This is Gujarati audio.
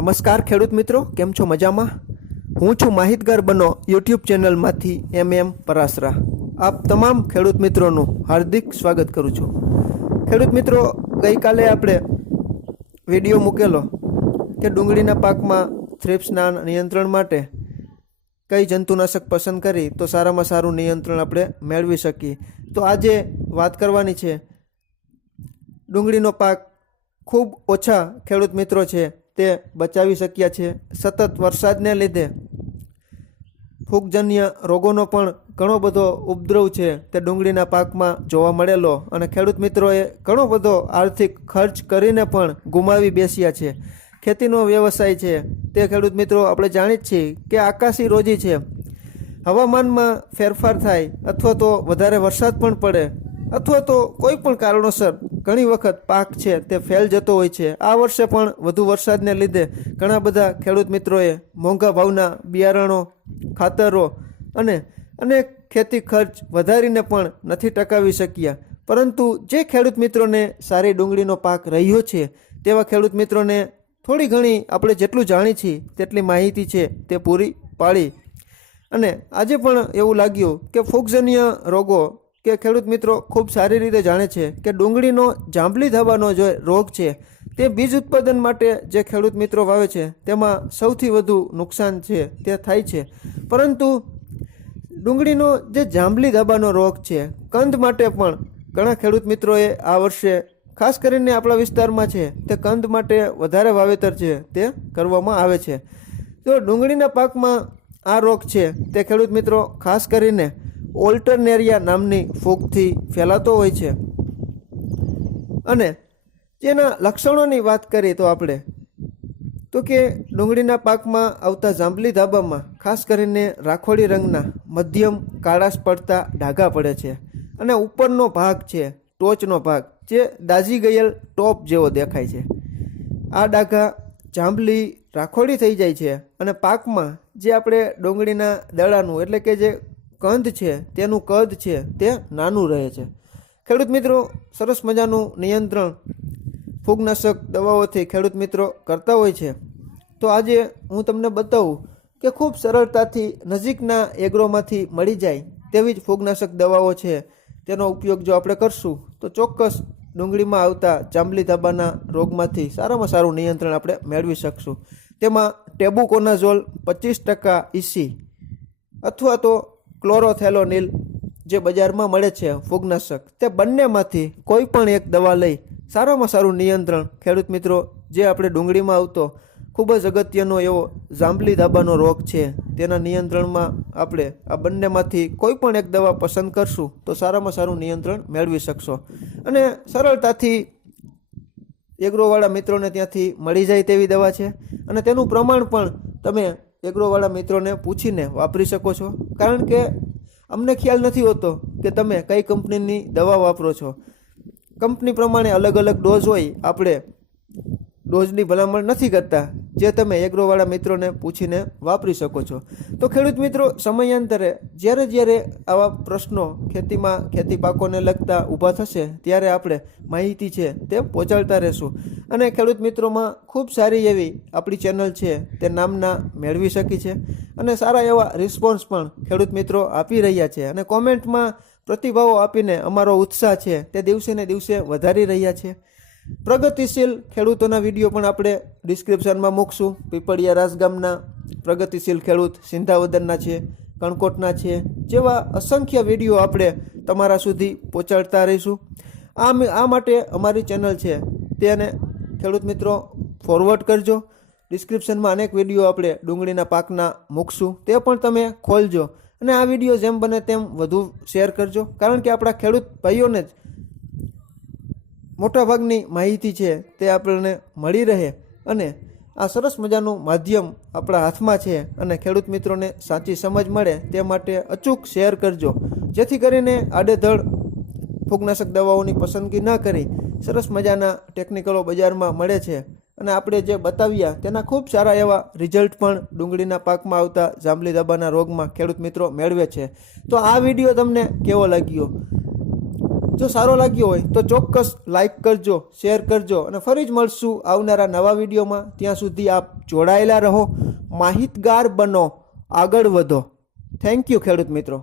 નમસ્કાર ખેડૂત મિત્રો, કેમ છો? મજામાં? હું છું માહિતગાર બનો યુટ્યુબ ચેનલમાંથી એમ પરાસરા. આપ તમામ ખેડૂત મિત્રોનું હાર્દિક સ્વાગત કરું છું. ખેડૂત મિત્રો, ગઈકાલે આપણે વિડીયો મૂકેલો કે ડુંગળીના પાકમાં થ્રિપ્સના નિયંત્રણ માટે કઈ જંતુનાશક પસંદ કરી તો સારામાં સારું નિયંત્રણ આપણે મેળવી શકીએ. તો આજે વાત કરવાની છે ડુંગળીનો પાક ખૂબ ઓછા ખેડૂત મિત્રો છે તે બચાવી શક્યા છે. સતત વરસાદને લીધે ફૂગજન્ય રોગોનો પણ ઘણો બધો ઉપદ્રવ છે તે ડુંગળીના પાકમાં જોવા મળેલો અને ખેડૂત મિત્રોએ ઘણો બધો આર્થિક ખર્ચ કરીને પણ ગુમાવી બેસ્યા છે. ખેતીનો વ્યવસાય છે તે ખેડૂત મિત્રો આપણે જાણી જ છીએ કે આકાશી રોજી છે. હવામાનમાં ફેરફાર થાય અથવા તો વધારે વરસાદ પણ પડે અથવા તો કોઈ પણ કારણોસર ઘણી વખત પાક છે તે ફેલ જતો હોય છે. આ વર્ષે પણ વધુ વરસાદને લીધે ઘણા બધા ખેડૂત મિત્રોએ મોંઘા ભાવના બિયારણો, ખાતરો અને અનેક ખેતી ખર્ચ વધારીને પણ નથી ટકાવી શક્યા. પરંતુ જે ખેડૂત મિત્રોને સારી ડુંગળીનો પાક રહ્યો છે તેવા ખેડૂત મિત્રોને થોડી ઘણી આપણે જેટલું જાણી છીએ તેટલી માહિતી છે તે પૂરી પાડી. અને આજે પણ એવું લાગ્યું કે ફૂગજન્ય રોગો કે ખેડૂત મિત્રો ખૂબ સારી રીતે જાણે છે કે ડુંગળીનો જાંબલી ધાબાનો જે રોગ છે તે બીજ ઉત્પાદન માટે જે ખેડૂત મિત્રો વાવે છે તેમાં સૌથી વધુ નુકસાન છે તે થાય છે. પરંતુ ડુંગળીનો જે જાંબલી ધાબાનો રોગ છે કંદ માટે પણ ઘણા ખેડૂત મિત્રોએ આ વર્ષે ખાસ કરીને આપણા વિસ્તારમાં છે તે કંદ માટે વધારે વાવેતર છે તે કરવામાં આવે છે. તો ડુંગળીના પાકમાં આ રોગ છે તે ખેડૂત મિત્રો ખાસ કરીને ઓલ્ટરનેરિયા નામની ફૂગથી ફેલાતો હોય છે. અને જેના લક્ષણોની વાત કરીએ તો આપણે તો કે ડુંગળીના પાકમાં આવતા જાંબલી ધાબામાં ખાસ કરીને રાખોડી રંગના મધ્યમ કાળાશ પડતા ડાઘા પડે છે અને ઉપરનો ભાગ છે ટોચનો ભાગ જે દાઝી ગયેલ ટોપ જેવો દેખાય છે. આ ડાઘા જાંબલી રાખોડી થઈ જાય છે અને પાકમાં જે આપણે ડુંગળીના દડાનું એટલે કે જે કંદ છે તેનું કદ છે તે નાનું રહે છે. ખેડૂત મિત્રો સરસ મજાનું નિયંત્રણ ફૂગનાશક દવાઓથી ખેડૂત મિત્રો કરતા હોય છે. તો આજે હું તમને બતાવું કે ખૂબ સરળતાથી નજીકના એગ્રોમાંથી મળી જાય તેવી જ ફૂગનાશક દવાઓ છે. તેનો ઉપયોગ જો આપણે કરશું તો ચોક્કસ ડુંગળીમાં આવતા જાંબલી ધાબાના રોગમાંથી સારામાં સારું નિયંત્રણ આપણે મેળવી શકશું. તેમાં ટેબુકોનાઝોલ 25% ઇસી અથવા તો ક્લોરોથેલોનિલ જે બજારમાં મળે છે ફૂગનાશક, તે બંનેમાંથી કોઈ પણ એક દવા લઈ સારામાં સારું નિયંત્રણ ખેડૂત મિત્રો જે આપણે ડુંગળીમાં આવતો ખૂબ જ અગત્યનો એવો જાંબલી ધાબાનો રોગ છે તેના નિયંત્રણમાં આપણે આ બંનેમાંથી કોઈ પણ એક દવા પસંદ કરશું તો સારામાં સારું નિયંત્રણ મેળવી શકશો. અને સરળતાથી એગ્રોવાળા મિત્રોને ત્યાંથી મળી જાય તેવી દવા છે અને તેનું પ્રમાણ પણ તમે એગ્રોવાળા મિત્રોને પૂછીને વાપરી શકો છો. કારણ કે અમને ખ્યાલ નથી હોતો કે તમે કઈ કંપનીની દવા વાપરો છો. કંપની પ્રમાણે અલગ અલગ ડોઝ હોય, આપણે ડોઝની ભલામણ નથી કરતા, જે તમે એગ્રોવાળા મિત્રોને પૂછીને વાપરી શકો છો. તો ખેડૂત મિત્રો સમયાંતરે જ્યારે આવા પ્રશ્નો ખેતીમાં ખેતી પાકોને લગતા ઊભા થશે ત્યારે આપણે માહિતી છે તે પહોંચાડતા રહેશું. અને ખેડૂત મિત્રોમાં ખૂબ સારી એવી આપણી ચેનલ છે તે નામના મેળવી શકી છે અને સારા એવા રિસ્પોન્સ પણ ખેડૂત મિત્રો આપી રહ્યા છે અને કોમેન્ટમાં પ્રતિભાવો આપીને અમારો ઉત્સાહ છે તે દિવસે ને દિવસે વધારી રહ્યા છે. પ્રગતિશીલ ખેડૂતોના વિડીયો પણ આપણે ડિસ્ક્રિપ્શનમાં મૂકશું. પીપળિયા રાસ ગામના પ્રગતિશીલ ખેડૂત સિંધાવદરના છે, કણકોટના છે, જેવા અસંખ્ય વિડીયો આપણે તમારા સુધી પહોંચાડતા રહીશું. આ માટે અમારી ચેનલ છે તેને ખેડૂત મિત્રો ફોરવર્ડ કરજો. ડિસ્ક્રિપ્શનમાં અનેક વિડીયો આપણે ડુંગળીના પાકના મૂકશું, તે પણ તમે ખોલજો અને આ વિડીયો જેમ બને તેમ વધુ શેર કરજો. કારણ કે આપણા ખેડૂત ભાઈઓને જ મોટાભાગની માહિતી છે તે આપણને મળી રહે અને આ સરસ મજાનું માધ્યમ આપણા હાથમાં છે અને ખેડૂત મિત્રોને સાચી સમજ મળે તે માટે અચૂક શેર કરજો, જેથી કરીને આડેધડ ફૂગનાશક દવાઓની પસંદગી ન કરી સરસ મજાના ટેકનિકલો બજારમાં મળે છે અને આપણે જે બતાવ્યા તેના ખૂબ સારા એવા રિઝલ્ટ પણ ડુંગળીના પાકમાં આવતા જાંબલી ધાબાના રોગમાં ખેડૂત મિત્રો મેળવે છે. તો આ વિડીયો તમને કેવો લાગ્યો જો સારો લાગ્યો હોય તો ચોક્કસ લાઈક કરજો, શેર કરજો અને ફરી જ મળશું આવનારા નવા વિડીયોમાં. ત્યાં સુધી આપ જોડાયેલા રહો, માહિતગાર બનો, આગળ વધો. થેન્ક યુ ખેડૂત મિત્રો.